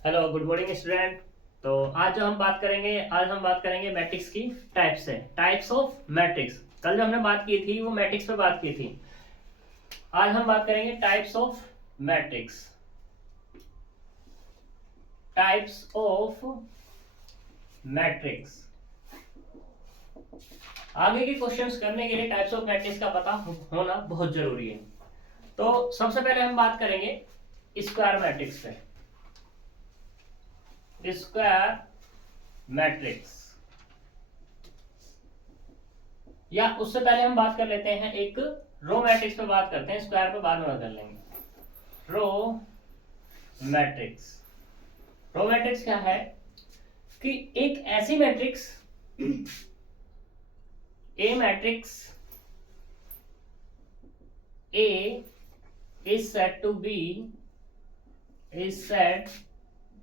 Hello good morning student. तो आज हम बात करेंगे मैट्रिक्स की टाइप्स से, टाइप्स ऑफ मैट्रिक्स। कल जो हमने बात की थी वो मैट्रिक्स पे बात की थी। आज हम बात करेंगे types of matrix. Types of matrix. आगे के क्वेश्चंस करने के लिए टाइप्स ऑफ मैट्रिक्स का पता होना बहुत जरूरी है। तो सबसे पहले हम बात करेंगे स्क्वायर मैट्रिक्स पे। स्क्वायर मैट्रिक्स, या उससे पहले हम बात कर लेते हैं एक रो मैट्रिक्स पे बात करते हैं, स्क्वायर पे बाद में कर लेंगे। Row matrix. रो मैट्रिक्स क्या है कि एक ऐसी matrix, A matrix A is said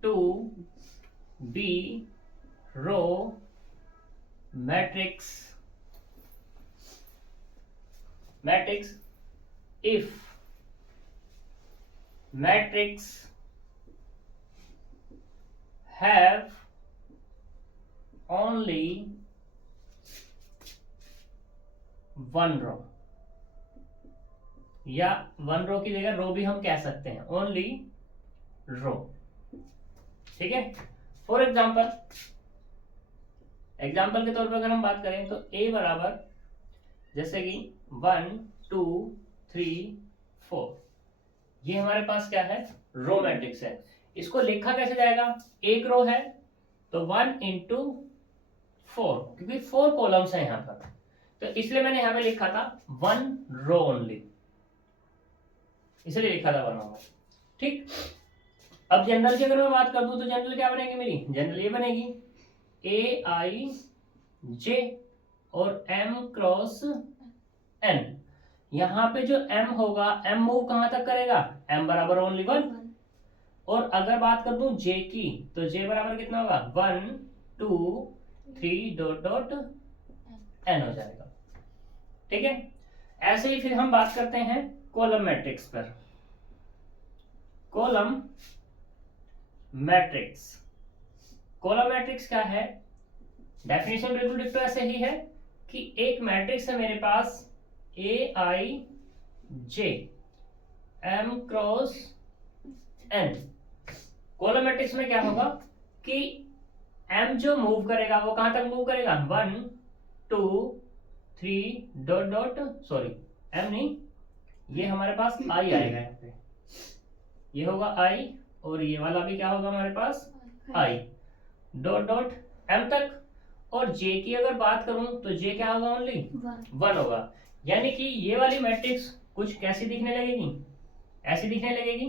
to be row matrix if matrix have only one row, या वन रो की जगह रो भी हम कह सकते हैं, ओनली रो। ठीक है। फॉर एग्जाम्पल के तौर पर अगर हम बात करें तो ए बराबर जैसे कि 1 2 3 4, ये हमारे पास क्या है, रो मैट्रिक्स है। इसको लिखा कैसे जाएगा, एक रो है तो 1 इंटू 4, क्योंकि 4 कॉलम्स है यहाँ पर, तो इसलिए मैंने यहाँ पे लिखा था 1 रो ओनली, इसलिए लिखा था 1 होगा। ठीक। अब जनरल की अगर मैं बात कर दूं तो जनरल क्या बनेगी मेरी, जनरल ये बनेगी ए आई जे और एम क्रॉस एन। यहाँ पे जो एम होगा, एम मूव कहां तक करेगा, एम बराबर ओनली 1। और अगर बात कर दूं जे की तो जे बराबर कितना होगा, 1 2 3 डॉट डॉट एन हो जाएगा। ठीक है। ऐसे ही फिर हम बात करते हैं कॉलम मैट्रिक्स पर। कॉलम मैट्रिक्स, कॉलम मैट्रिक्स क्या है, डेफिनेशन बिल्कुल डिक्टो ऐसे ही है कि एक मैट्रिक्स है मेरे पास A I J M cross N. Column matrix में क्या होगा कि एम जो मूव करेगा वो कहां तक मूव करेगा, 1 2 3 डॉट डॉट, सॉरी एम नहीं, ये हमारे पास आई आएगा, यहाँ पे ये होगा आई और ये वाला भी क्या होगा हमारे पास, आई डॉट डॉट एम तक। और जे की अगर बात करूं तो जे क्या होगा, ओनली 1 होगा। यानी कि ये वाली मैट्रिक्स कुछ कैसी दिखने लगेगी, ऐसी दिखने लगेगी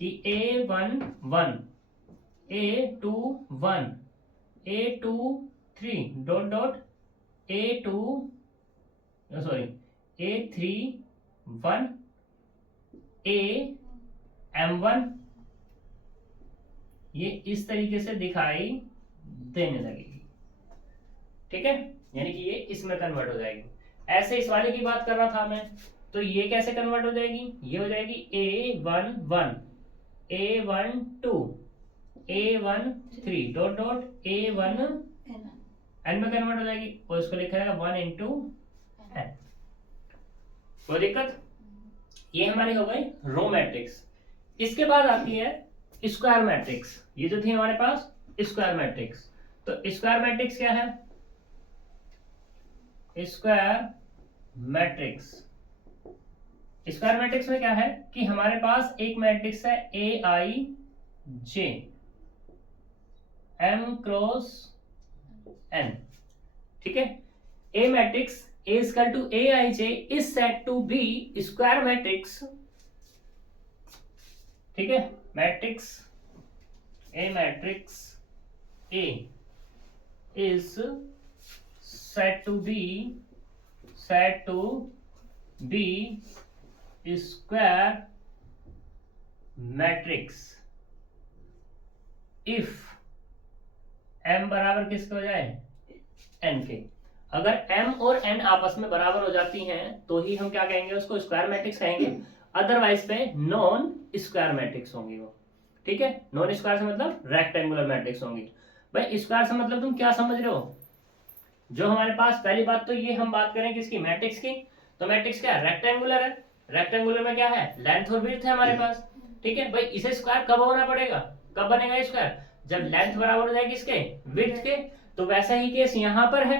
कि A1 1 A2 1 A2 3 dot dot A2 sorry A3 1 A M1, ये इस तरीके से दिखाई देने लगेगी। ठीक है, यानी कि ये इसमें कन्वर्ट हो जाएगी। ऐसे इस वाले की बात कर रहा था मैं, तो ये कैसे कन्वर्ट हो जाएगी, ये हो जाएगी A1 1 A1 2 A1 3 dot dot A1 n में कन्वर्ट हो जाएगी, और इसको लिखा जाएगा 1 इंटू एन। कोई दिक्कत, ये हमारी हो गई रो मैट्रिक्स। इसके बाद आती है स्क्वायर मैट्रिक्स। ये जो थी हमारे पास स्क्वायर मैट्रिक्स, तो स्क्वायर मैट्रिक्स क्या है, स्क्वायर मैट्रिक्स, स्क्वायर मैट्रिक्स में क्या है कि हमारे पास एक मैट्रिक्स है ए आई जे एम क्रॉस एन। ठीक है। ए matrix A is equal to Aij is said to be square matrix। ठीक है, matrix A matrix A is said to be square matrix if M बराबर किसके हो जाए, N के। अगर m और n आपस में बराबर हो जाती हैं तो ही हम क्या कहेंगे, उसको स्क्वायर मैट्रिक्स कहेंगे, अदरवाइज पे नॉन स्क्वायर मैट्रिक्स होंगी वो। ठीक है, नॉन स्क्वायर से मतलब रेक्टेंगुलर मैट्रिक्स होंगी। भाई स्क्वायर से मतलब तुम क्या समझ रहे हो, जो हमारे पास पहली बात तो ये हम बात करें किसकी, मैट्रिक्स की, तो मैट्रिक्स क्या है, रेक्टेंगुलर है। रेक्टेंगुलर में क्या है, लेंथ और विड्थ है हमारे पास, ठीक है। भाई इसे स्क्वायर कब होना पड़ेगा, कब बनेगा स्क्वायर, जब लेंथ बराबर हो जाएगी किसके, विड्थ के। तो वैसा ही केस यहाँ पर है,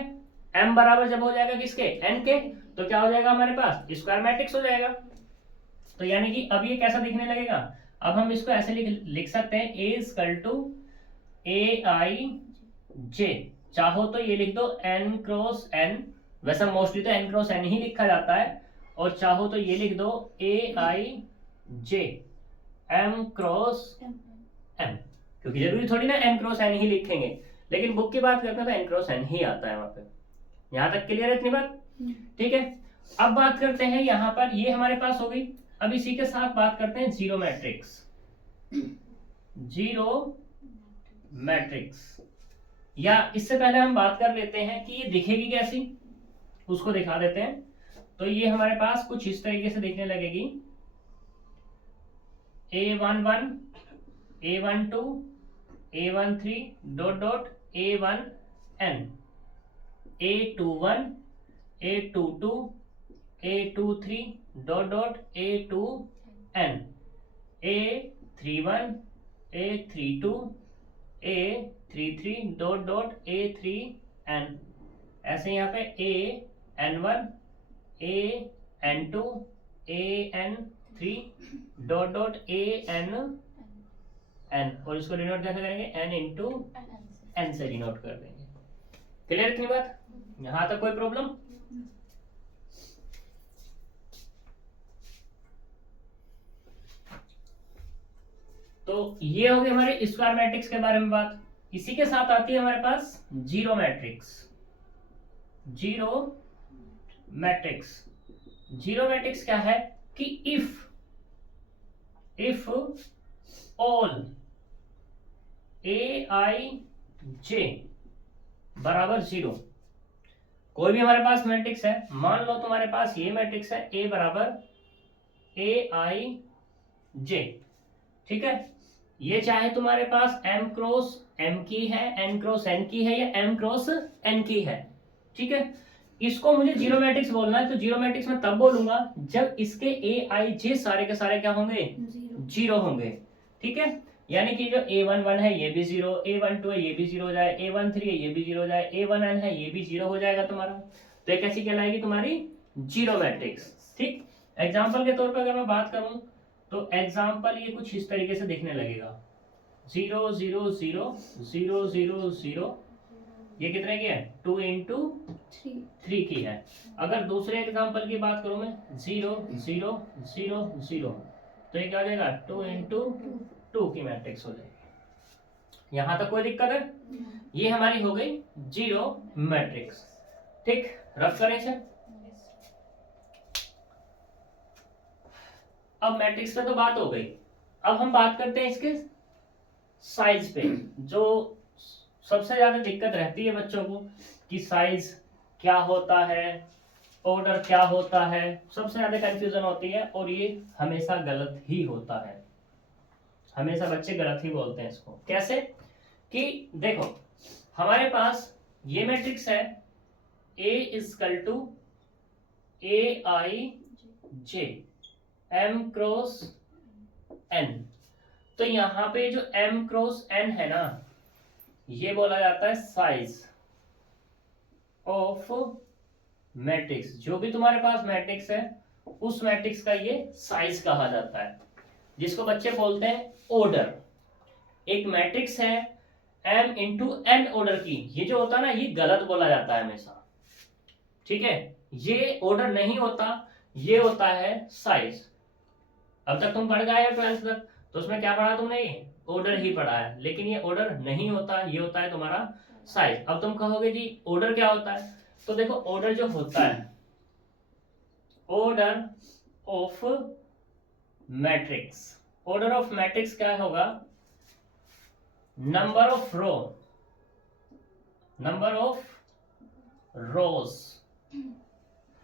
m बराबर जब हो जाएगा किसके, n के, तो क्या हो जाएगा हमारे पास, स्क्वायर मैट्रिक्स हो जाएगा। तो यानी कि अब ये कैसा दिखने लगेगा, अब हम इसको ऐसे लिख सकते हैं, a इक्वल टू ए आई जे, चाहो तो ये लिख दो n क्रॉस n, वैसा मोस्टली तो n क्रॉस n ही लिखा जाता है, और चाहो तो ये लिख दो ए आई जे m क्रॉस m, क्योंकि जरूरी थोड़ी ना n क्रॉस n ही लिखेंगे, लेकिन बुक की बात करते हैं तो n क्रॉस n ही आता है वहां पे। यहां तक क्लियर है इतनी बात, ठीक है। अब बात करते हैं यहाँ पर, ये हमारे पास हो गई। अब इसी के साथ बात करते हैं जीरो मैट्रिक्स, जीरो मैट्रिक्स, या इससे पहले हम बात कर लेते हैं कि ये दिखेगी कैसी, उसको दिखा देते हैं। तो ये हमारे पास कुछ इस तरीके से दिखने लगेगी, A11 A12 A13 dot dot A1n, A21 A22 A23 dot dot A2n, A31 A32 A33 dot dot A3n, ऐसे यहाँ पे AN1 AN2 AN3 dot dot ANn, और इसको डिनोट कैसे करेंगे, n इंटू n से डिनोट कर देंगे। क्लियर इतनी बात, यहां तक कोई प्रॉब्लम। तो ये हो गई हमारे स्क्वायर मैट्रिक्स के बारे में बात। इसी के साथ आती है हमारे पास zero matrix, zero matrix. Zero matrix क्या है कि इफ ऑल ए आई जे बराबर जीरो, कोई भी हमारे पास मैट्रिक्स है, मान लो तुम्हारे पास ये मैट्रिक्स है ए बराबर ए आई जे, ठीक है। ये चाहे तुम्हारे पास m क्रॉस m की है, n क्रॉस n की है, या m क्रॉस n की है, ठीक है। इसको मुझे जीरो मैट्रिक्स बोलना है, तो जीरो मैट्रिक्स में तब बोलूंगा जब इसके ए आई जे सारे के सारे क्या होंगे, जीरो होंगे, ठीक है। यानी कि जो A11 है ये भी जीरो, A12 है ये भी जीरो हो जाए, A13 है ये भी जीरो हो जाए, A1n है ये भी जीरो हो जाएगा तुम्हारा। तो ये कैसी कहलाएगी तुम्हारी, जीरो मैट्रिक्स, ठीक। एग्जाम्पल के तौर पर अगर मैं बात करूं तो एग्जाम्पल ये कुछ इस तरीके से दिखने लगेगा, 0 0 0 0 0 0, ये कितने की है, 2 इंटू 3 की है। अगर दूसरे एग्जाम्पल की बात करूं मैं, 0 0 0 0, तो ये क्या हो जाएगा, 2 इंटू 2 की मैट्रिक्स हो जाएगी। यहां तक कोई दिक्कत है, ये हमारी हो गई जीरो मैट्रिक्स, ठीक। रफ करें इसे। अब मैट्रिक्स पे तो बात हो गई, अब हम बात करते हैं इसके साइज पे, जो सबसे ज्यादा दिक्कत रहती है बच्चों को कि साइज क्या होता है, ऑर्डर क्या होता है, सबसे ज्यादा कंफ्यूजन होती है, और ये हमेशा गलत ही होता है, हमेशा बच्चे गलत ही बोलते हैं इसको। कैसे कि देखो हमारे पास ये मैट्रिक्स है A equal to a I j m cross n, तो यहाँ पे जो m क्रॉस n है ना, ये बोला जाता है साइज ऑफ मैट्रिक्स। जो भी तुम्हारे पास मैट्रिक्स है उस मैट्रिक्स का ये साइज कहा जाता है, जिसको बच्चे बोलते हैं ऑर्डर। एक मैट्रिक्स है m इंटू n ऑर्डर की, ये जो होता है ना ये गलत बोला जाता है हमेशा, ठीक है। ये ऑर्डर नहीं होता, ये होता है साइज। अब तक तुम पढ़ गए हो 12th तक, तो उसमें क्या पढ़ा तुमने, ये ऑर्डर ही पढ़ा है, लेकिन ये ऑर्डर नहीं होता, ये होता है तुम्हारा साइज। अब तुम कहोगे जी ऑर्डर क्या होता है, तो देखो ऑर्डर जो होता है, order of matrix, order of matrix क्या होगा, number of row, number of rows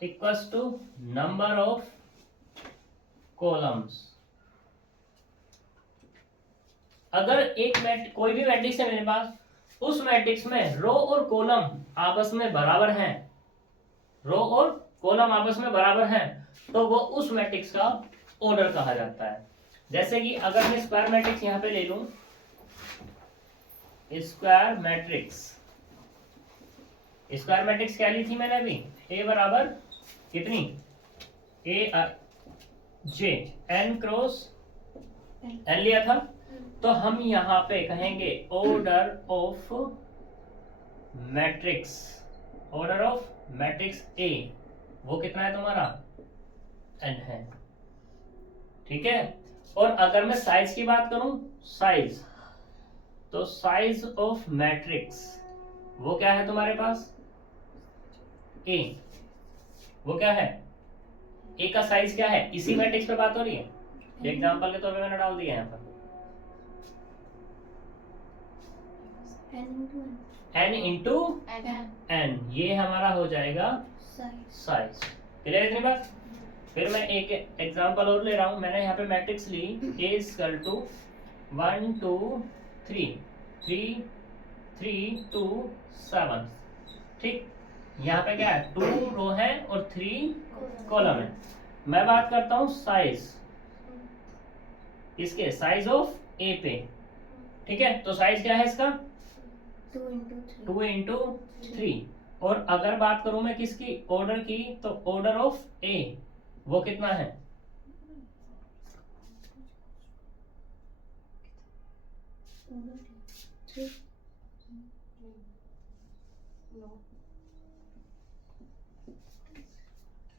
equals to number of columns. अगर कोई भी मैट्रिक्स है मेरे पास, उस मैट्रिक्स में रो और कॉलम आपस में बराबर हैं, रो और कॉलम आपस में बराबर हैं, तो वो उस मैट्रिक्स का ऑर्डर कहा जाता है। जैसे कि अगर मैं स्क्वायर मैट्रिक्स यहां पे ले लूं, स्क्वायर मैट्रिक्स क्या ली थी मैंने अभी, ए बराबर कितनी, ए जे एन क्रॉस एन लिया था, तो हम यहाँ पे कहेंगे ऑर्डर ऑफ मैट्रिक्स ए, वो कितना है तुम्हारा, एन है, ठीक है। और अगर मैं साइज की बात करूं, तो साइज ऑफ मैट्रिक्स वो क्या है तुम्हारे पास, ए, वो क्या है, ए का साइज क्या है, इसी मैट्रिक्स पे बात हो रही है, एग्जांपल के तौर पे मैंने डाल दिया यहाँ पर n इंटू n, ये हमारा हो जाएगा साइज। क्लियर इतनी बात। फिर मैं एक एग्जांपल और ले रहा हूं, मैंने यहाँ पे मैट्रिक्स ली a इक्वल टू 1 2 3 3 3 2 7, ठीक। यहाँ पे क्या है, 2 रो है और 3 कॉलम है। मैं बात करता हूँ साइज, इसके साइज ऑफ ए पे, ठीक है। तो साइज क्या है इसका, 2 इंटू 3। और अगर बात करूं मैं किसकी, ऑर्डर की, तो ऑर्डर ऑफ ए वो कितना है,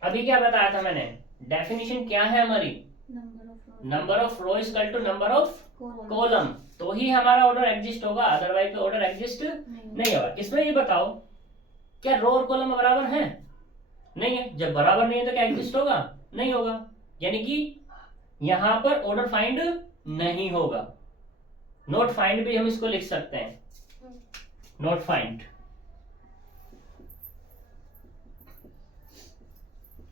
अभी क्या बताया था मैंने, डेफिनेशन क्या है हमारी, number of row equal to number of column, तो ही हमारा ऑर्डर एग्जिस्ट होगा, अदरवाइज ऑर्डर एग्जिस्ट नहीं होगा। इसमें ये बताओ क्या रो और कॉलम बराबर हैं, नहीं है। जब बराबर नहीं है तो क्या एग्जिस्ट होगा, नहीं होगा, यानी कि यहां पर ऑर्डर फाइंड नहीं होगा। नॉट फाइंड भी हम इसको लिख सकते हैं, नॉट फाइंड।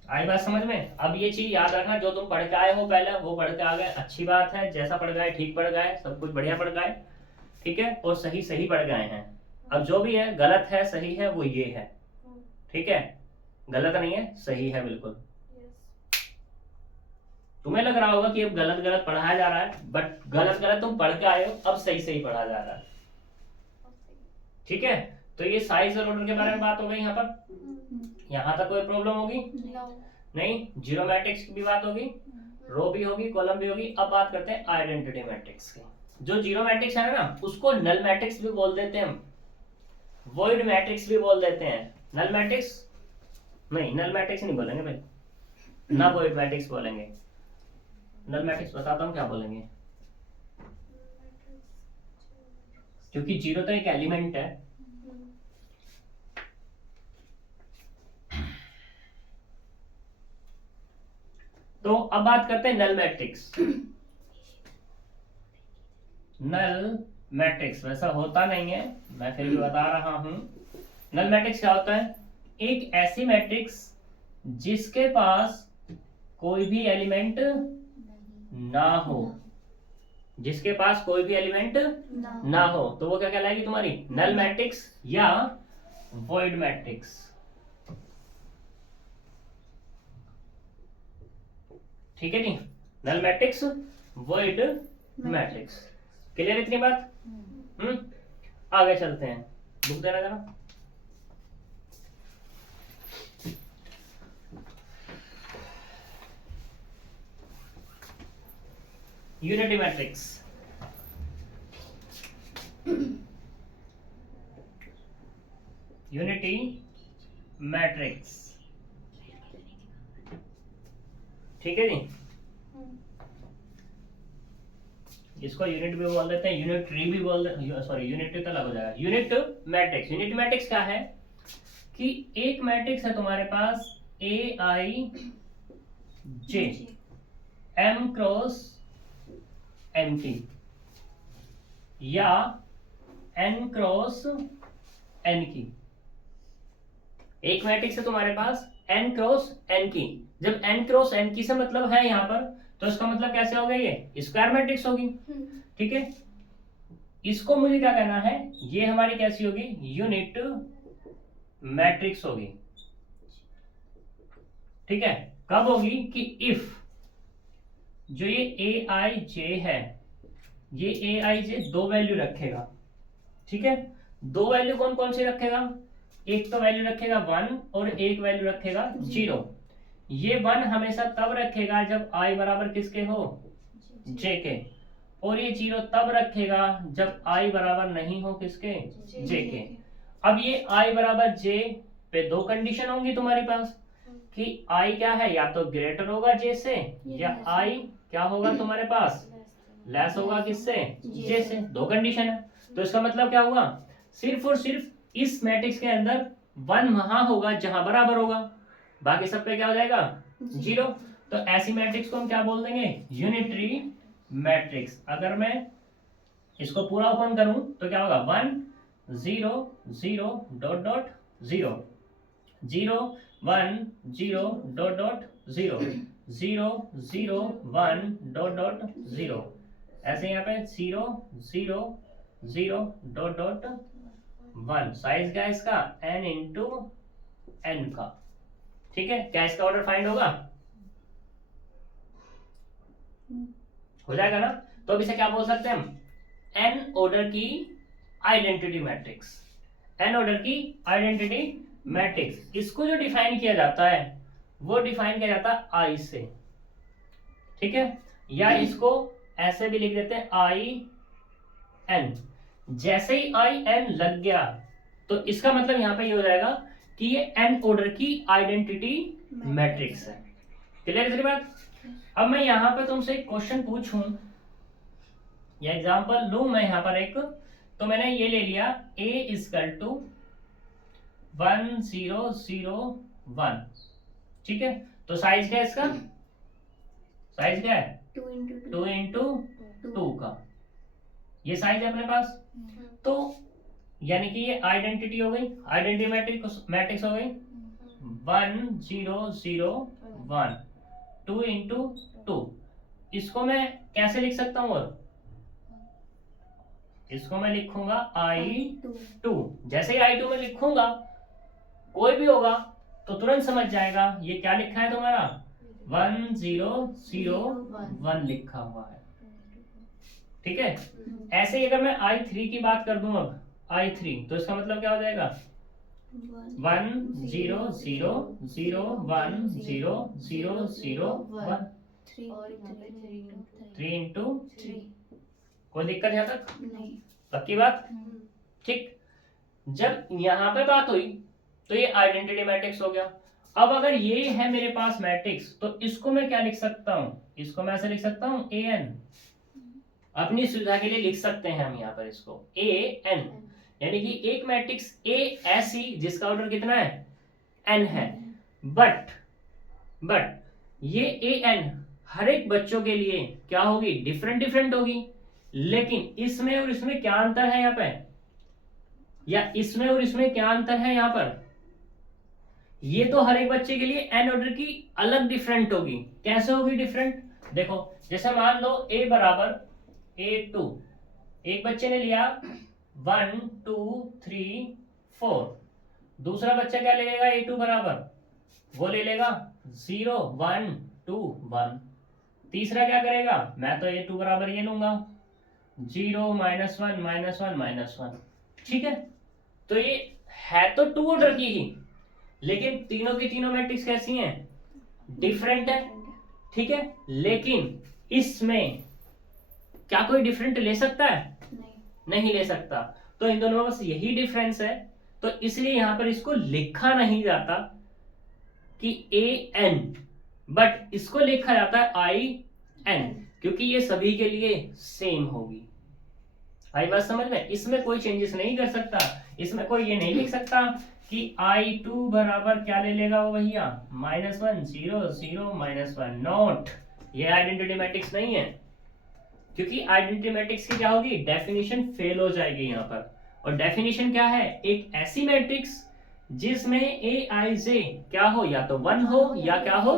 आई बात समझ में। अब ये चीज याद रखना, जो तुम पढ़ के आए हो पहले वो पढ़ के आ गए, अच्छी बात है, जैसा पढ़ गए ठीक पढ़ गए, सब कुछ बढ़िया पढ़ गए, ठीक है, और सही पढ़ गए हैं। अब जो भी है गलत है सही है वो ये है, ठीक है, गलत नहीं है सही है बिल्कुल। तुम्हें लग रहा होगा कि अब गलत पढ़ाया जा रहा है, बट गलत तुम पढ़ के आए हो, अब सही पढ़ाया जा रहा है, ठीक है। तो ये साइज और ऑर्डर के बारे में बात हो गई यहाँ पर। यहाँ तक कोई प्रॉब्लम होगी नहीं। जीरो मैट्रिक्स की भी बात होगी, रो भी होगी, कॉलम भी होगी। अब बात करते हैं आइडेंटिटी मैट्रिक्स की। जो जीरो मैट्रिक्स है ना, उसको नल मैट्रिक्स भी बोल देते हैं, वॉइड मैट्रिक्स भी बोल देते हैं। नल मैट्रिक्स नहीं बोलेंगे भाई, ना वॉइड मैट्रिक्स बोलेंगे। नल मैट्रिक्स बताता हूँ क्या बोलेंगे, क्योंकि जीरो तो एक एलिमेंट है। तो अब बात करते हैं नल मैट्रिक्स। नल मैट्रिक्स वैसा होता नहीं है, मैं फिर भी बता रहा हूं। नल मैट्रिक्स क्या होता है, एक ऐसी मैट्रिक्स जिसके पास कोई भी एलिमेंट ना हो, जिसके पास कोई भी एलिमेंट ना हो, तो वो क्या कहलाएगी तुम्हारी, नल मैट्रिक्स या वॉइड मैट्रिक्स, ठीक है जी। Null matrix, void matrix. Clear इतनी बात। आगे चलते हैं, बुक देना जरा। Unity matrix. यूनिटी मैट्रिक्स, ठीक है जी। इसको यूनिट भी बोल देते हैं, यूनिट ट्री भी बोल देते, सॉरी यूनिट ट्री तो अलग हो जाएगा। Unit matrix. यूनिट मैट्रिक्स क्या है कि एक मैट्रिक्स है तुम्हारे पास A I J M cross M T या एन क्रॉस एन की। एक मैट्रिक्स है तुम्हारे पास एन क्रॉस एन की। जब एन क्रॉस एन की से मतलब है यहाँ पर, तो इसका मतलब कैसे हो गया, ये स्क्वायर मैट्रिक्स होगी, ठीक है। इसको मुझे क्या करना है, ये हमारी कैसी होगी, यूनिट मैट्रिक्स होगी। ठीक है, कब होगी कि इफ जो ये ए आई जे है, ये ए आई जे दो वैल्यू रखेगा। ठीक है, दो वैल्यू कौन कौन से रखेगा, एक तो वैल्यू रखेगा 1 और एक वैल्यू रखेगा 0। ये 1 हमेशा तब रखेगा जब i बराबर किसके हो, j के, और ये 0 तब रखेगा जब i बराबर नहीं हो किसके, j के। अब ये i बराबर j पे दो कंडीशन होंगी तुम्हारे पास कि i क्या है, या तो ग्रेटर होगा j से, या i क्या होगा तुम्हारे पास, लेस होगा किससे, j से। दो कंडीशन है, तो इसका मतलब क्या हुआ, सिर्फ और सिर्फ इस मैट्रिक्स के अंदर 1 वहां होगा जहां बराबर होगा, बाकी सब पे क्या हो जाएगा, 0। तो ऐसी मैट्रिक्स को हम क्या बोल देंगे, यूनिटरी मैट्रिक्स। अगर मैं इसको पूरा ओपन करूं तो क्या होगा, 1 0 0 dot dot 0 0 1 0 dot dot 0 0 0 1 dot dot 0, ऐसे यहाँ पे 0 0 0 डॉट डॉट 1। साइज क्या है इसका, n इंटू n का। ठीक है, क्या इसका ऑर्डर फाइंड होगा, हो जाएगा ना। तो अब इसे क्या बोल सकते हैं हम, n ऑर्डर की आइडेंटिटी मैट्रिक्स, n ऑर्डर की आइडेंटिटी मैट्रिक्स। इसको जो डिफाइन किया जाता है वो डिफाइन किया जाता है i से। ठीक है, या इसको ऐसे भी लिख देते हैं i n। जैसे ही i n लग गया तो इसका मतलब यहां पे ये हो जाएगा कि ये n ऑर्डर की आइडेंटिटी मैट्रिक्स है। क्लियर है बात। अब मैं यहां पे तुमसे एक क्वेश्चन पूछूं या एग्जांपल लूं मैं यहां पर एक, तो मैंने ये ले लिया a इक्वल टू 1 0 0 1। ठीक है, तो साइज क्या है इसका, साइज क्या है 2 इंटू 2 का, ये साइज है अपने पास। तो यानी कि ये आइडेंटिटी हो गई, आइडेंटिटी मैट्रिक्स हो गई 1 0 0 1 2 इंटू 2। इसको मैं कैसे लिख सकता हूँ, और इसको मैं लिखूंगा i2। जैसे ही i2 में लिखूंगा कोई भी होगा तो तुरंत समझ जाएगा ये क्या लिखा है तुम्हारा, 1 0 0 1 लिखा हुआ है। ठीक है, ऐसे ही अगर मैं i3 की बात कर दूं, अब i3 तो इसका मतलब क्या हो जाएगा, 1 0 0 0 1 0 0 0 1 3 इंटू 3। कोई दिक्कत यहाँ तक, पक्की बात। ठीक, जब यहाँ पे बात हुई तो ये आइडेंटिटी मैट्रिक्स हो गया। अब अगर ये है मेरे पास मैट्रिक्स तो इसको मैं क्या लिख सकता हूँ, इसको मैं ऐसे लिख सकता हूँ an। अपनी सुविधा के लिए लिख सकते हैं हम यहाँ पर इसको an, यानी कि एक मैट्रिक्स A ऐसी जिसका ऑर्डर कितना है, n है। बट ये an हर एक बच्चों के लिए क्या होगी, डिफरेंट होगी। लेकिन इसमें और इसमें क्या अंतर है यहाँ पे, या इसमें और इसमें क्या अंतर है यहाँ पर, ये तो हर एक बच्चे के लिए n ऑर्डर की अलग डिफरेंट होगी। कैसे होगी डिफरेंट, देखो जैसे मान लो a बराबर a2, एक बच्चे ने लिया 1 2 3 4, दूसरा बच्चा क्या ले लेगा a2 बराबर, वो ले लेगा 0 1 2 1। तीसरा क्या करेगा, मैं तो a2 बराबर ये लूंगा 0 -1 -1 -1। ठीक है, तो ये है तो 2 ऑर्डर की ही, लेकिन तीनों की तीनों मैट्रिक्स कैसी हैं, डिफरेंट है। ठीक है, लेकिन इसमें क्या कोई डिफरेंट ले सकता है, नहीं ले सकता। तो इन दोनों में बस यही डिफरेंस है, तो इसलिए यहां पर इसको लिखा नहीं जाता कि an, बट इसको लिखा जाता है in, क्योंकि ये सभी के लिए सेम होगी। आई बात समझ में, इसमें कोई चेंजेस नहीं कर सकता, इसमें कोई ये नहीं लिख सकता कि i2 बराबर क्या ले लेगा वो भैया -1 0 0 -1। नोट, ये आइडेंटिटी मैट्रिक्स नहीं है, क्योंकि आइडेंटिटी मैट्रिक्स की क्या होगी, डेफिनेशन फेल हो जाएगी यहाँ पर। और डेफिनेशन क्या है, एक ऐसी मैट्रिक्स जिसमें aij क्या हो, या तो 1 हो या क्या हो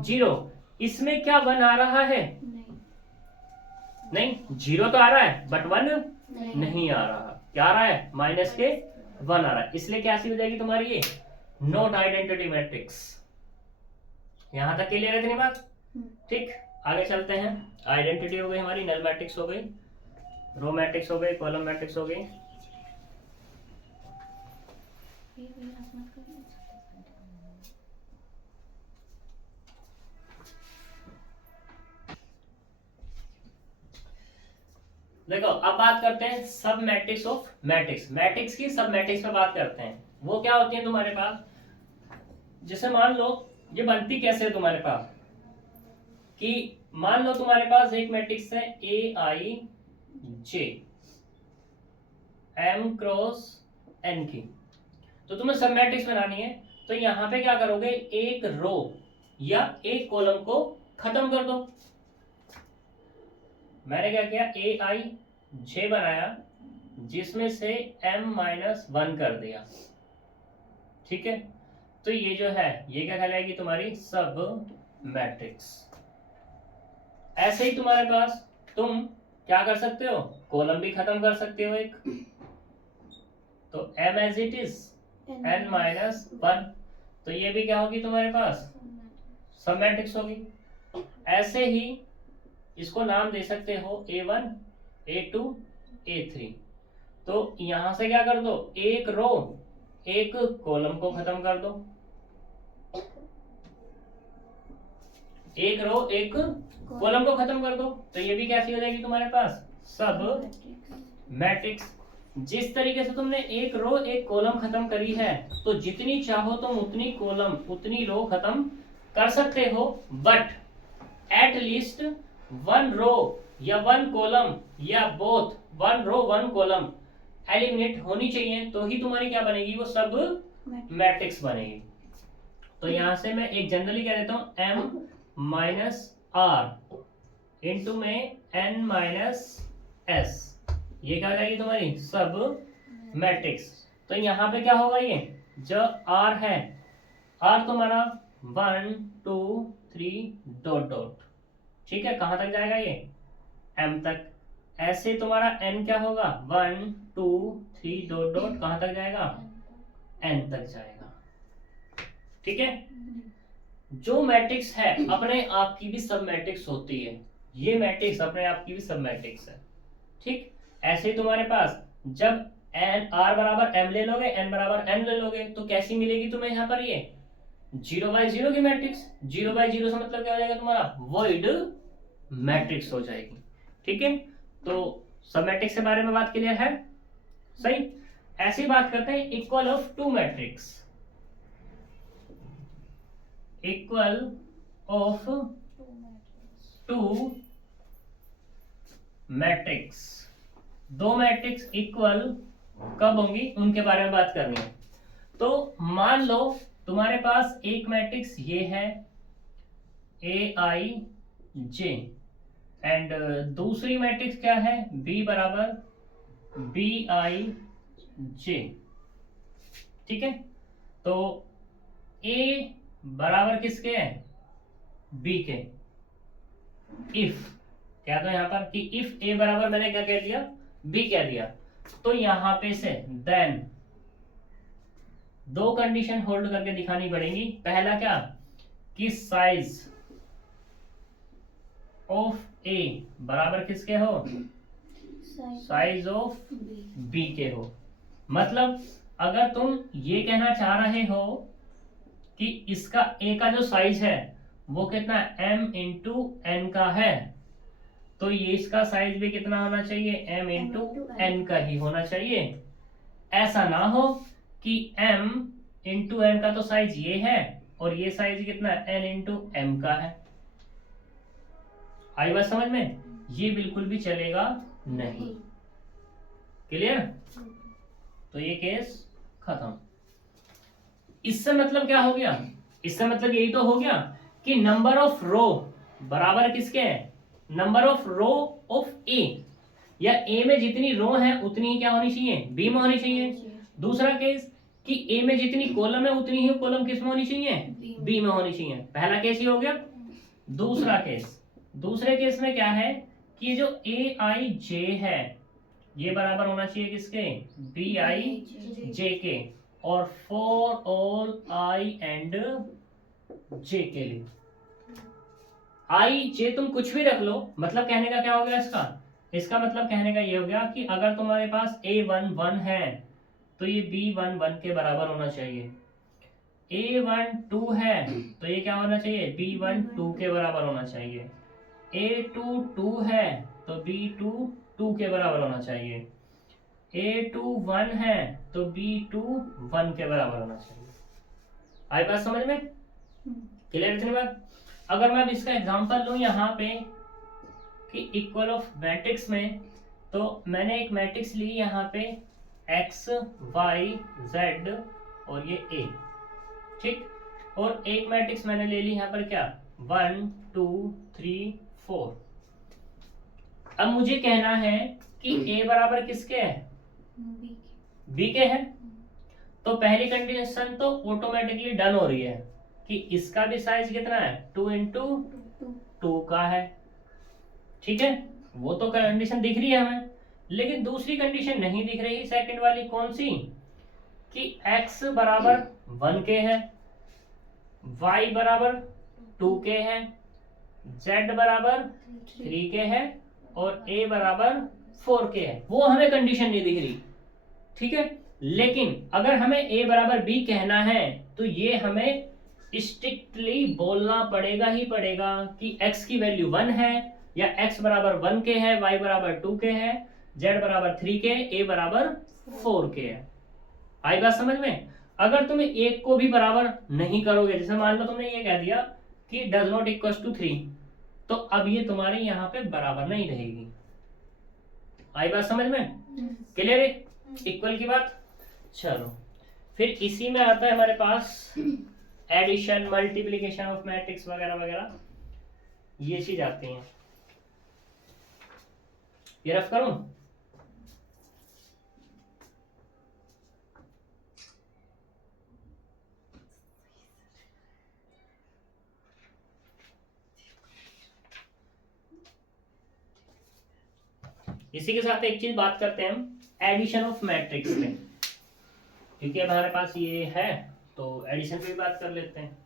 0। इसमें क्या 1 आ रहा है, नहीं, 0 तो आ रहा है बट 1 नहीं आ रहा। क्या आ रहा है? माइनस के 1 आ रहा है, इसलिए कैसी हो जाएगी तुम्हारी ये? Not identity matrix. यहां तक क्लियर है इतनी बात? ठीक, आगे चलते हैं। आइडेंटिटी हो गई हमारी, नल मैट्रिक्स हो गई, रो मैट्रिक्स हो गई, कॉलम मैट्रिक्स हो गई। देखो अब बात करते हैं सब मैट्रिक्स ऑफ मैट्रिक्स। मैट्रिक्स की सब मैट्रिक्स पे बात करते हैं। वो क्या होती है तुम्हारे पास? जैसे मान लो ये बनती कैसे है तुम्हारे पास, कि मान लो तुम्हारे पास एक मैट्रिक्स है ए आई जे एम क्रॉस एन की, तो तुम्हें सब मैट्रिक्स बनानी है। तो यहां पे क्या करोगे, एक रो या एक कॉलम को खत्म कर दो। मैंने क्या किया, ए आई जे बनाया जिसमें से m-1 कर दिया। ठीक है, तो ये जो है ये क्या कहलाएगी तुम्हारी सब मैट्रिक्स। ऐसे ही तुम्हारे पास तुम क्या कर सकते हो, कॉलम भी खत्म कर सकते हो एक, तो m as it is n-1, तो ये भी क्या होगी तुम्हारे पास, सब मैट्रिक्स होगी। ऐसे ही इसको नाम दे सकते हो A1 A2 A3। तो यहां से क्या कर दो, एक रो एक कॉलम को खत्म कर दो, एक रो एक कॉलम को खत्म कर दो, तो ये भी कैसी हो जाएगी तुम्हारे पास, सब मैट्रिक्स। जिस तरीके से तुमने एक रो एक कॉलम खत्म करी है, तो जितनी चाहो तुम उतनी कॉलम उतनी रो खत्म कर सकते हो, बट एट लीस्ट 1 रो या 1 कॉलम या बोथ 1 रो 1 कॉलम एलिमिनेट होनी चाहिए, तो ही तुम्हारी क्या बनेगी, वो सब मैट्रिक्स बनेगी। तो यहां से मैं एक जनरली कह देता हूं m-r इंटू में n-s, ये क्या हो जाएगी तुम्हारी सब मैट्रिक्स। तो यहाँ पे क्या होगा, ये जो r है, r तुम्हारा 1 2 3 डॉट डॉट, ठीक है, कहां तक जाएगा ये, m तक। ऐसे तुम्हारा n क्या होगा, 1 2 3 डॉट डॉट, कहां तक जाएगा, n तक जाएगा। ठीक है, जो मैट्रिक्स है अपने आप की भी सब मैट्रिक्स होती है, ये मैट्रिक्स अपने आप की भी सब मैट्रिक्स है। ठीक, ऐसे ही तुम्हारे पास जब n r बराबर m ले लोगे, n बराबर n ले लोगे, तो कैसी मिलेगी तुम्हें यहाँ पर, ये 0/0 की मैट्रिक्स। 0/0 से मतलब क्या हो जाएगा तुम्हारा, वॉइड मैट्रिक्स हो जाएगी। ठीक है, तो सब मैट्रिक्स के बारे में बात क्लियर है, सही। ऐसे ही बात करते हैं equal of 2 matrix. Equal of 2 matrix, 2 matrix equal कब होंगी उनके बारे में बात करनी है। तो मान लो तुम्हारे पास एक मैट्रिक्स ये है ए आई जे, एंड दूसरी मैट्रिक्स क्या है, बी बराबर बी आई जे। ठीक है, तो ए बराबर किसके है, बी के। इफ क्या, तो यहां पर कि इफ ए बराबर मैंने क्या कह दिया, बी कह दिया, तो यहां पे से देन 2 कंडीशन होल्ड करके दिखानी पड़ेगी। पहला क्या, कि साइज ऑफ ए बराबर किसके हो, साइज ऑफ बी के हो। मतलब अगर तुम ये कहना चाह रहे हो कि इसका ए का जो साइज है वो कितना m इंटू एन का है, तो ये इसका साइज भी कितना होना चाहिए, m इंटू एन का ही होना चाहिए। ऐसा ना हो कि m इंटू एन का तो साइज ये है और ये साइज कितना n इंटू एम का है। आई बात समझ में, ये बिल्कुल भी चलेगा नहीं। क्लियर, तो ये केस खत्म। इससे मतलब क्या हो गया, इससे मतलब यही तो हो गया कि नंबर ऑफ रो बराबर किसके है, नंबर ऑफ रो ऑफ ए, या ए में जितनी रो है उतनी ही क्या होनी चाहिए, बी में होनी चाहिए। दूसरा केस कि ए में जितनी कॉलम है उतनी ही कॉलम किस में होनी चाहिए, बी में होनी चाहिए। पहला केस ही हो गया। दूसरा केस, दूसरे केस में क्या है कि ये जो ए आई जे है ये बराबर होना चाहिए किसके, बी आई जे के, और फॉर ऑल आई एंड जे के लिए। आई जे तुम कुछ भी रख लो, मतलब कहने का क्या हो गया इसका, इसका मतलब कहने का ये हो गया कि अगर तुम्हारे पास A11 है तो ये B11 के बराबर होना चाहिए, A12 है तो ये क्या होना चाहिए, B12 के बराबर होना चाहिए, A22 है तो B22 के बराबर होना चाहिए, A21 है तो B21 के बराबर होना चाहिए। आई बात समझ में, क्लियर इतनी बात। अगर मैं अब इसका एग्जांपल लूं यहाँ पे कि इक्वल ऑफ मैट्रिक्स में, तो मैंने एक मैट्रिक्स ली यहाँ पे x y z और ये a, ठीक, और एक मैट्रिक्स मैंने ले ली यहाँ पर क्या 1 2 3 4। अब मुझे कहना है कि a बराबर किसके है, b के है, तो पहली कंडीशन तो ऑटोमेटिकली डन हो रही है कि इसका भी साइज कितना है 2 इंटू 2 का है, ठीक है, वो तो कंडीशन दिख रही है हमें। लेकिन दूसरी कंडीशन नहीं दिख रही, सेकंड वाली कौन सी, कि x बराबर 1 के है, y बराबर 2 के है, z बराबर 3 के है और a बराबर 4 के है, वो हमें कंडीशन नहीं दिख रही, ठीक है। लेकिन अगर हमें a बराबर b कहना है तो ये हमें स्ट्रिक्टली बोलना पड़ेगा ही पड़ेगा कि x की वैल्यू 1 है या x बराबर 1 के है, y बराबर 2 के है, z बराबर 3 के, a बराबर 4 के है। आई बात समझ में। अगर तुम एक को भी बराबर नहीं करोगे, जैसे मान लो तुमने ये कह दिया कि डज नॉट इक्वल टू 3, तो अब ये तुम्हारे यहाँ पे बराबर नहीं रहेगी। आई बात समझ में, क्लियर है इक्वल की बात। चलो फिर इसी में आता है हमारे पास एडिशन, मल्टीप्लिकेशन ऑफ मैट्रिक्स वगैरह वगैरह, ये चीज आती हैं। ये रफ करूं, इसी के साथ एक चीज बात करते हैं हम एडिशन ऑफ मैट्रिक्स में, क्योंकि अब हमारे पास ये है तो एडिशन पे भी बात कर लेते हैं।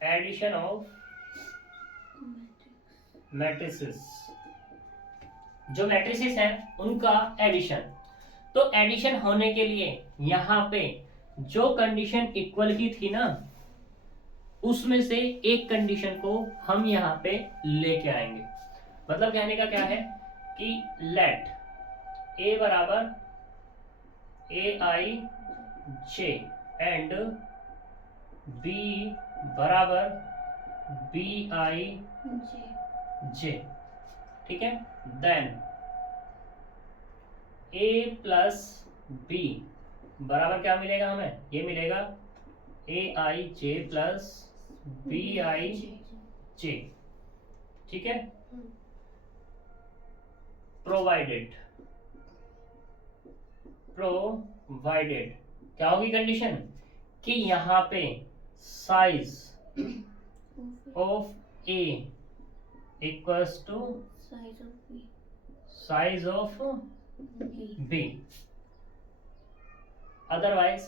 एडिशन ऑफ मैट्रिसेस, जो मैट्रिसेस हैं उनका एडिशन। तो एडिशन होने के लिए यहाँ पे जो कंडीशन इक्वल की थी ना, उसमें से एक कंडीशन को हम यहाँ पे लेके आएंगे। मतलब कहने का क्या है कि लेट a बराबर ai j एंड b बराबर bi j, ठीक है, देन a प्लस b बराबर क्या मिलेगा हमें, ये मिलेगा ai j plus bi j, ठीक है। प्रोवाइडेड क्या होगी कंडीशन कि यहाँ पे size of a equals to size of b, otherwise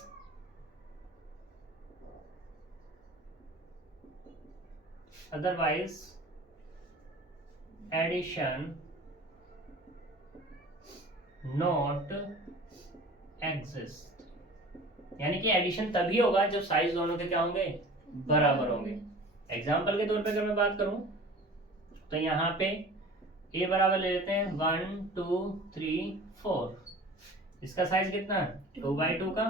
addition not exist, यानी कि एडिशन तभी होगा जब साइज दोनों के क्या होंगे, बराबर होंगे। एग्जाम्पल के तौर पे अगर मैं बात करूं तो यहाँ पे a बराबर ले लेते हैं 1 2 3 4, इसका साइज कितना है 2/2 का।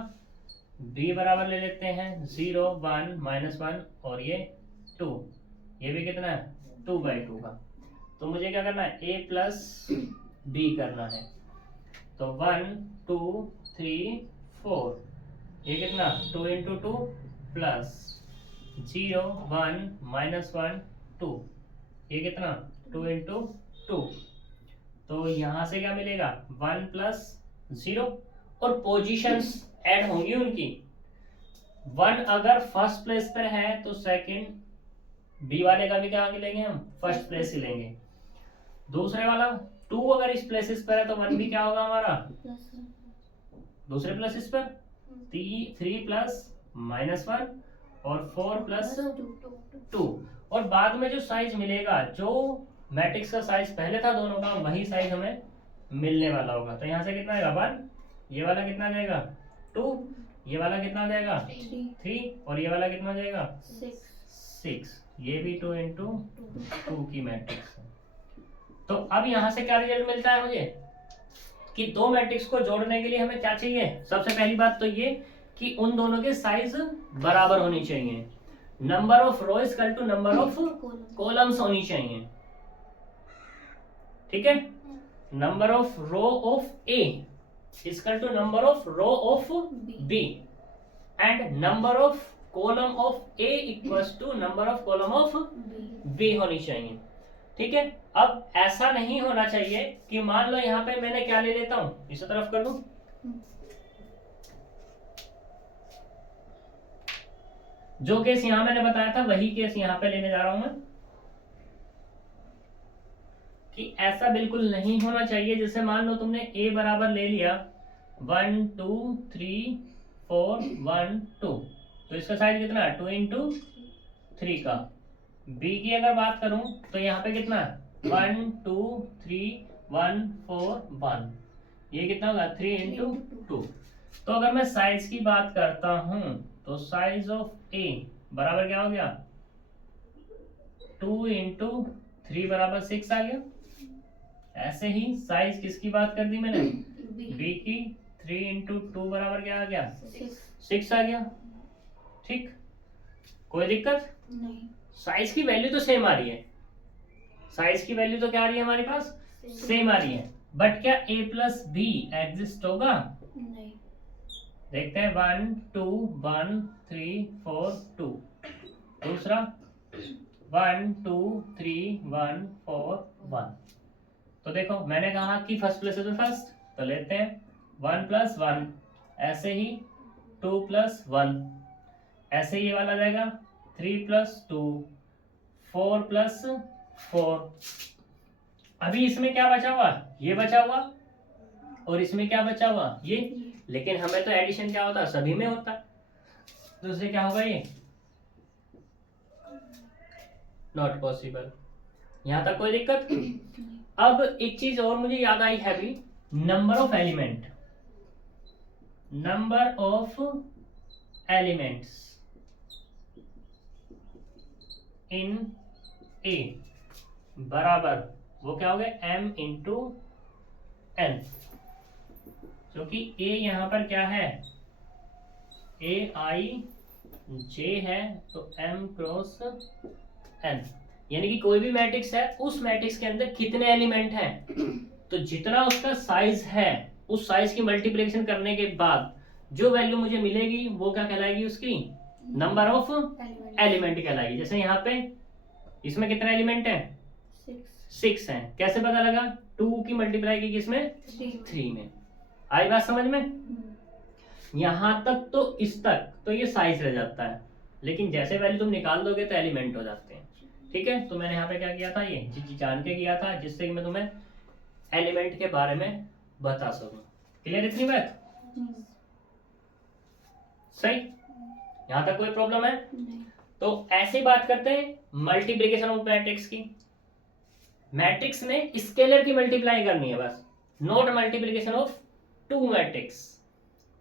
b बराबर ले लेते हैं 0 1 -1 और ये 2, ये भी कितना है 2/2 का। तो मुझे क्या करना है a प्लस b करना है, तो 1 2 3 4, ये कितना 2 इंटू 2 प्लस 0 1 -1 2, ये कितना 2 इंटू 2। तो यहां से क्या मिलेगा 1 प्लस 0 और पोजीशंस ऐड होंगी उनकी। 1 अगर फर्स्ट प्लेस पर है तो सेकंड बी वाले का भी क्या आगे लेंगे हम फर्स्ट प्लेस ही लेंगे। दूसरे वाला 2 अगर इस प्लेसेस पर है तो 1 भी क्या होगा हमारा दूसरे प्लेसेस पर 3 प्लस -1 और 4 प्लस 2। और बाद में जो साइज मिलेगा जो मैट्रिक्स का साइज पहले था दोनों का वही साइज हमें मिलने वाला होगा। तो यहाँ से कितना आएगा 1, ये वाला कितना आ जाएगा 2, ये वाला कितना आ जाएगा 3 और ये वाला कितना आ जाएगा 6। ये भी 2 इंटू 2 की मैट्रिक्स है। तो अब यहाँ से क्या रिजल्ट मिलता है मुझे कि दो मैट्रिक्स को जोड़ने के लिए हमें क्या चाहिए। सबसे पहली बात तो ये कि उन दोनों के साइज बराबर होनी चाहिए। Number of row equal to number of columns होनी चाहिए। ठीक है, number of row of a equal to number of row of b and number of column of a equals to number of column of b होनी चाहिए। ठीक है, अब ऐसा नहीं होना चाहिए कि मान लो यहां पे मैंने क्या ले लेता हूं, इस तरफ कर दूं, जो केस यहां मैंने बताया था वही केस यहां पे लेने जा रहा हूं मैं, कि ऐसा बिल्कुल नहीं होना चाहिए। जैसे मान लो तुमने a बराबर ले लिया 1 2 3 4 1 2, तो इसका साइज कितना है 2 इंटू 3 का। b की अगर बात करूं तो यहाँ पे कितना 1 2 3 1 4 1, ये कितना होगा 3 इंटू 2। तो अगर मैं साइज की बात करता हूं तो साइज ऑफ a बराबर क्या हो गया 2 इंटू 3 बराबर 6 आ गया। ऐसे ही साइज किसकी बात कर दी मैंने b की 3 इंटू 2 बराबर क्या आ गया 6 आ गया। ठीक, कोई दिक्कत नहीं, साइज की वैल्यू तो सेम आ रही है, साइज की वैल्यू तो क्या आ रही है हमारे पास सेम आ रही है, बट क्या a प्लस बी एग्जिस्ट होगा नहीं। देखते हैं 1 2 1 3 4 2, दूसरा 1 2 3 1 4 1। तो देखो मैंने कहा कि फर्स्ट प्लेस है तो फर्स्ट, तो लेते हैं 1 प्लस 1, ऐसे ही 2 प्लस 1, ऐसे ही ये वाला जाएगा 3 प्लस 2 4 प्लस 4। अभी इसमें क्या बचा हुआ, ये बचा हुआ, और इसमें क्या बचा हुआ ये, लेकिन हमें तो एडिशन क्या होता सभी में होता, तो उससे क्या होगा ये नॉट पॉसिबल। यहां तक कोई दिक्कत। अब एक चीज और मुझे याद आई है अभी, number of element, number of elements in A बराबर वो क्या हो गया m इंटू n, क्योंकि a यहां पर क्या है a i j है तो m क्रॉस n, यानी कि कोई भी मैट्रिक्स है उस मैट्रिक्स के अंदर कितने एलिमेंट हैं, तो जितना उसका साइज है उस साइज की मल्टीप्लिकेशन करने के बाद जो वैल्यू मुझे मिलेगी वो क्या कहलाएगी उसकी नंबर ऑफ एलिमेंट कहलाएगी। जैसे यहाँ पे इसमें कितने एलिमेंट हैं 6 हैं, कैसे पता लगा 2 की मल्टीप्लाई की किसमें 3 में। आई बात समझ में, यहां तक तो इस तक तो ये साइज रह जाता है, लेकिन जैसे वैल्यू तुम निकाल दोगे तो एलिमेंट हो जाते हैं। ठीक है, तो मैंने यहाँ पे क्या किया था ये जान के किया था जिससे कि मैं तुम्हें एलिमेंट के बारे में बता सकूं। क्लियर इतनी बात सही, यहां तक कोई प्रॉब्लम है नहीं। तो ऐसे बात करते हैं मल्टीप्लिकेशन ऑफ मैट्रिक्स की। मैट्रिक्स में स्केलर की मल्टीप्लाई करनी है बस, not multiplication of two matrix.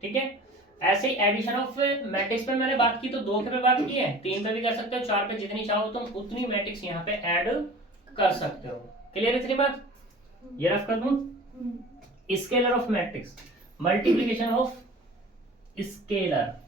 ठीक है, ऐसे ही एडिशन ऑफ मैट्रिक्स पे मैंने बात की तो 2 पे बात की है, 3 पे भी कर सकते हो, 4 पे जितनी चाहो तुम उतनी मैट्रिक्स यहाँ पे ऐड कर सकते हो। क्लियर इतनी बात, ये रफ कर दूं scalar of matrix, multiplication of scalar.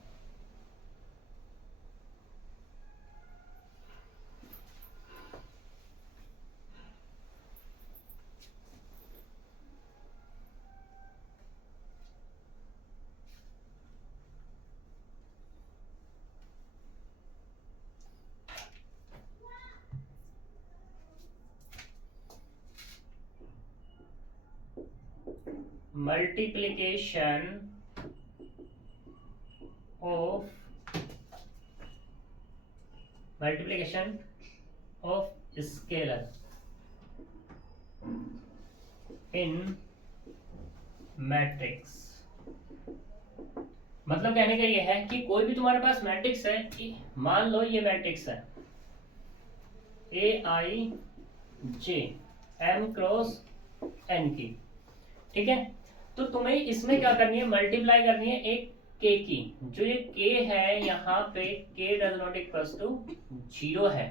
Multiplication of scalar in matrix. मतलब कहने का ये है कि कोई भी तुम्हारे पास मैट्रिक्स है, कि मान लो ये मैट्रिक्स है AIJ M क्रॉस N की, ठीक है। तो तुम्हें इसमें क्या करनी है, मल्टीप्लाई करनी है एक k की। जो ये k है यहाँ पे k does not equals to 0 है,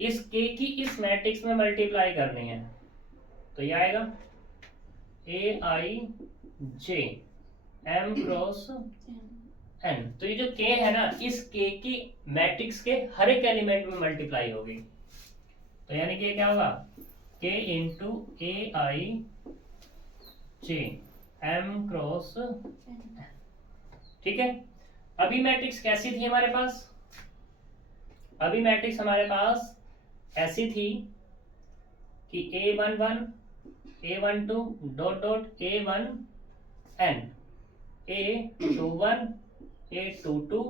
इस k की इस मैट्रिक्स में मल्टीप्लाई करनी है। तो ये आएगा AIJ M क्रॉस N। तो ये जो k है ना, इस k की मैट्रिक्स के हर एक एलिमेंट में मल्टीप्लाई होगी। तो यानी कि क्या होगा, k into AIJ M cross, ठीक है। अभी मैट्रिक्स कैसी थी हमारे पास, अभी मैट्रिक्स हमारे पास ऐसी थी कि A11 A12 dot dot A1N A21 A22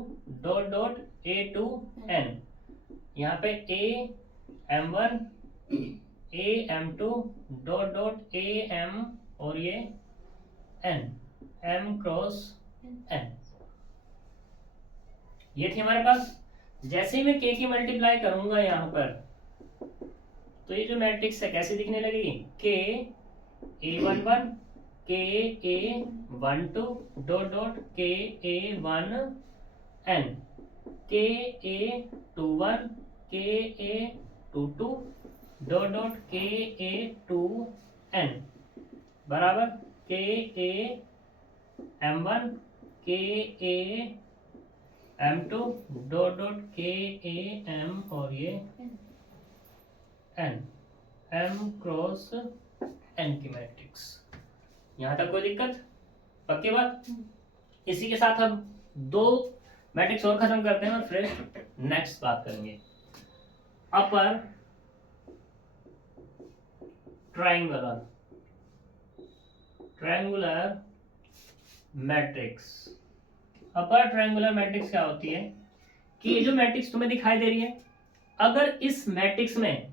dot dot A2N। यहाँ पे AM1 AM2 dot dot AM और ये N M क्रॉस N। ये थी हमारे पास। जैसे ही मैं k की मल्टीप्लाई करूंगा यहाँ पर, तो ये जो मैट्रिक्स है कैसे दिखने लगेगी, k A11 k A12 dot dot k A1N k A21 k A22 dot dot k A2N बराबर k AM1 k AM2 dot dot k AM और ये N M क्रॉस N की मैट्रिक्स। यहाँ तक कोई दिक्कत, पक्की बात। इसी के साथ हम दो मैट्रिक्स और खत्म करते हैं और फिर नेक्स्ट बात करेंगे। Upper triangular matrix. Upper triangular matrix क्या होती है कि ये जो मैट्रिक्स तुम्हें दिखाई दे रही है, अगर इस मैट्रिक्स में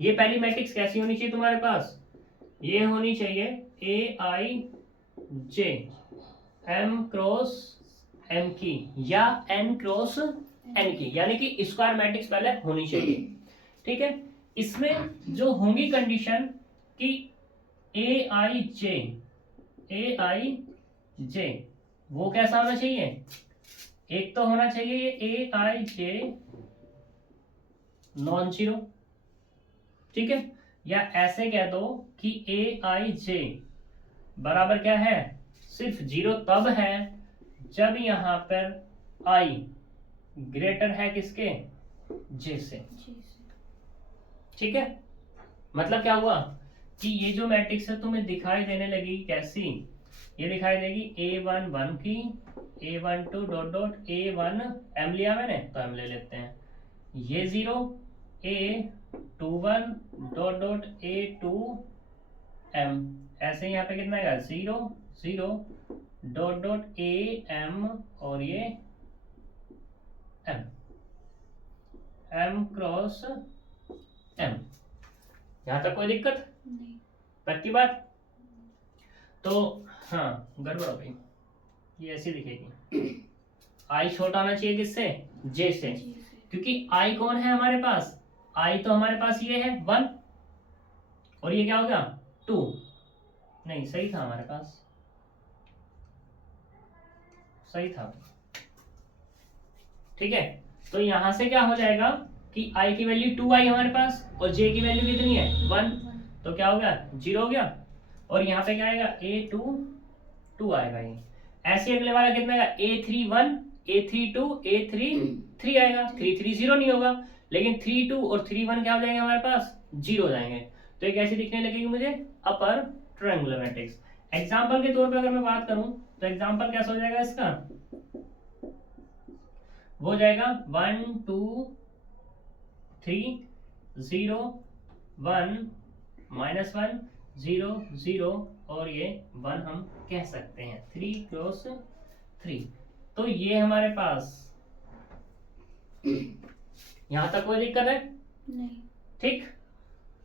ये पहली मैट्रिक्स कैसी होनी चाहिए तुम्हारे पास, ये होनी चाहिए AIJ M क्रॉस M की या N क्रॉस N की, यानी कि स्क्वायर मैट्रिक्स पहले होनी चाहिए, ठीक है। इसमें जो होंगी कंडीशन कि AIJ वो कैसा होना चाहिए, एक तो होना चाहिए AIJ नॉन जीरो, ठीक है। या ऐसे कह दो कि AIJ बराबर क्या है, सिर्फ जीरो तब है जब यहां पर I ग्रेटर है किसके, J से, ठीक है। मतलब क्या हुआ कि ये जो मैट्रिक्स है तुम्हें दिखाई देने लगी कैसी, ये दिखाई देगी A11 की A12 dot dot A1 M लिया मैंने तो M ले लेते हैं, ये 0 A21 dot dot A2 M, ऐसे यहाँ पे कितना आएगा 0 0 डॉट डॉट AM और ये M M क्रॉस M। यहाँ तक कोई दिक्कत नहीं, पक्की बात। तो हाँ गड़बड़ हो गई, ये ऐसी दिखेगी, I छोटा होना चाहिए किससे, J से, क्योंकि I कौन है हमारे पास, I तो हमारे पास ये है 1 और ये क्या हो गया 2, नहीं सही था हमारे पास, सही था, ठीक है। तो यहां से क्या हो जाएगा कि I की वैल्यू 2I हमारे पास और J की वैल्यू कितनी है 1, तो क्या हो गया 0 हो गया, और यहाँ पे क्या आएगा A2 2 आएगा ये। ऐसे अगले वाला कितना आएगा A31 A32 A33 आएगा, 330 नहीं होगा, लेकिन 32 और 31 क्या हो जाएंगे हमारे पास 0 हो जाएंगे। तो ये कैसे दिखने लगेगी मुझे, अपर ट्रायंगुलर मैट्रिक्स। एग्जांपल के तौर पे अगर मैं बात करूं तो एग्जांपल कैसा हो जाएगा इसका, वो हो जाएगा 1 2 3 0 1 -1 0 0 और ये 1 हम कह सकते हैं, 3 क्रॉस 3। तो ये हमारे पास यहां तक कोई दिक्कत है नहीं। ठीक।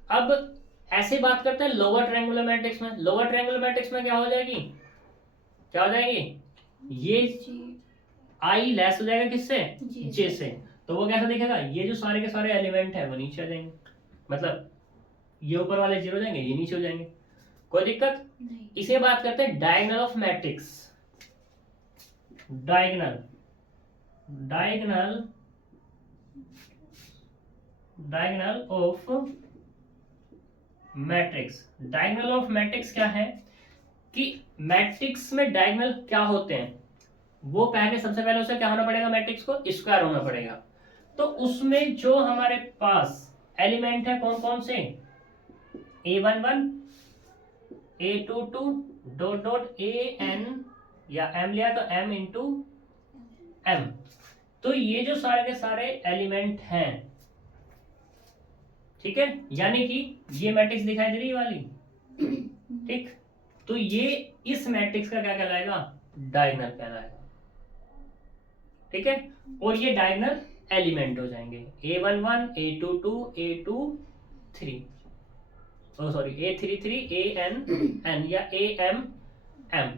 अब ऐसे बात करते हैं लोअर ट्रायंगुलर मैट्रिक्स में। लोअर ट्रायंगुलर मैट्रिक्स में क्या हो जाएगी, क्या हो जाएगी, ये आई लेस हो जाएगा किससे, जे से। तो वो कैसा दिखेगा, ये जो सारे के सारे एलिमेंट है वो नीचे आ जाएंगे, मतलब ये ऊपर वाले 0 हो जाएंगे, ये नीचे हो जाएंगे, कोई दिक्कत नहीं। इसे बात करते हैं diagonal of matrix. Diagonal diagonal diagonal of matrix. Diagonal of matrix क्या है कि मैट्रिक्स में डायगोनल क्या होते हैं, वो पहले सबसे पहले उसे क्या होना पड़ेगा, मैट्रिक्स को स्क्वायर होना पड़ेगा। तो उसमें जो हमारे पास एलिमेंट है कौन कौन से, A11 A22 dot dot AN या M लिया तो M इंटू M। तो ये जो सारे के सारे एलिमेंट हैं, ठीक है, यानी कि ये मैट्रिक्स दिखाई दे रही है वाली, ठीक। तो ये इस मैट्रिक्स का क्या कहलाएगा, डायगोनल कहलाएगा, ठीक है। और ये डायगोनल एलिमेंट हो जाएंगे, A11 A22 A23 A33 AN या AMM।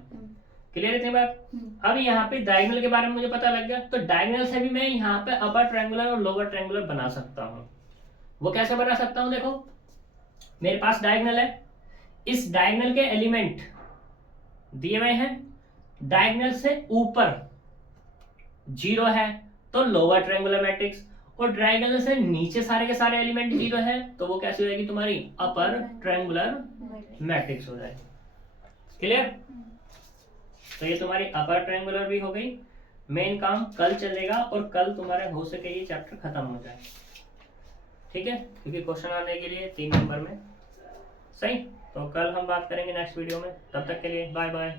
क्लियर है इतनी बात। अब यहाँ पे डायगोनल के बारे में मुझे पता लग गया, तो डायगोनल से भी मैं यहाँ पे अपर ट्रायंगुलर और लोअर ट्रायंगुलर बना सकता हूँ। वो कैसे बना सकता हूँ, देखो मेरे पास डायगोनल है, इस डायगोनल के एलिमेंट दिए हुए हैं, डायगोनल से ऊपर 0 है तो लोअर ट्रायंगुलर मैट्रिक्स, और डायगोनल से नीचे सारे के सारे एलिमेंट 0 है तो वो कैसी हो जाएगी तुम्हारी, अपर ट्रायंगुलर मैट्रिक्स हो जाएगी। क्लियर। तो ये तुम्हारी अपर ट्रायंगुलर भी हो गई। मेन काम कल चलेगा और कल तुम्हारे हो सके ये चैप्टर खत्म हो जाए, ठीक है, क्योंकि क्वेश्चन आने के लिए 3 नंबर में, सही। तो कल हम बात करेंगे नेक्स्ट वीडियो में, तब तक के लिए बाय बाय।